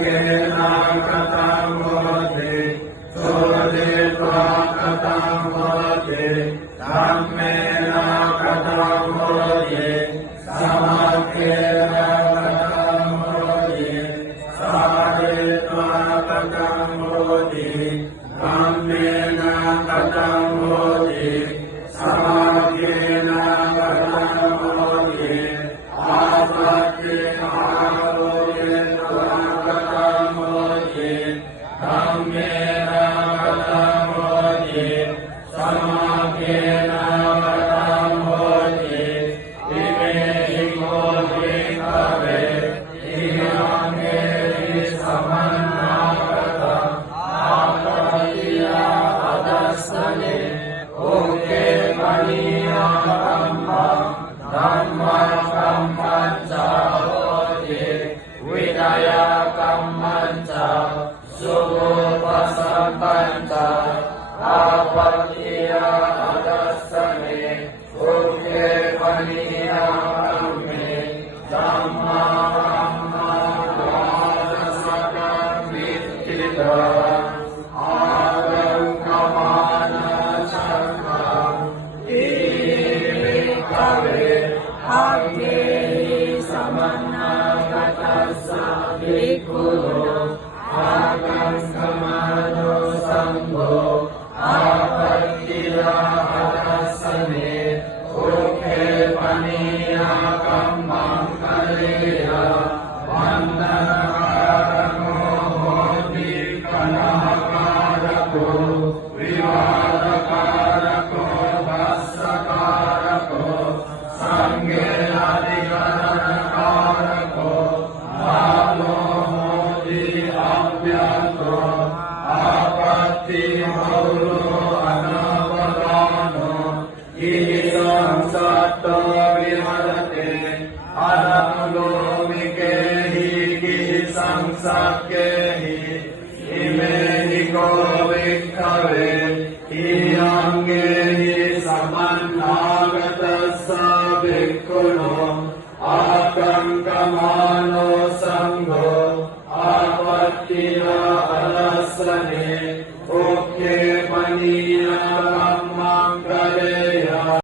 เกนะกตังโหติสุติตวากตังโหติธัมเมนะกตังโหติสัมมาเกนะกตังโหติสัพเพตวากตังโหติธัมเมนะกตังโหติสัมมาเกนะกตังโหติอาปัตติมหาโลเกตวากตังโหติธัมเมนะกตังโหติสัมมาเกนะกตังโหติอิเมหิโกติภเวอิยังเกหิสัมมัณณากตังอาปัตติยาปัสสะเนโอเคปนิยาธัมมังธัมมังกัมมันจาโหติวินัยกัมมันจาสุโภปสัมปันจาอาปัตติยาปัสสะเนโอเคปนิยาธัมเมธัมมังธัมมังวาสกังวิทิตาอารังกมานาชังคังอิมิกเวอักเกหิสมณกตัสสะภิกขุโนอากังสมาโนสังโฆอาปัตติยาปัสสะเนโอเคปนิยากัมมังคะเรยาวันนาการโมโหติกนาการโกวิวาทการโกภัสสการโกสังเฆอธิการการโกอาโลโหติอัพยันโตอาปัตติโหโลอนาปทานโนอิสังสัตตวิหรติอะระโลมิเกหิกิสังสักเกหิอิเมหิโกวิคเวอิยังเกหิสัมมัณณากตัสสะภิกขุโนอากังกมาโนสังโฆอาปัตติยาปัสสะเนโอเคปนิ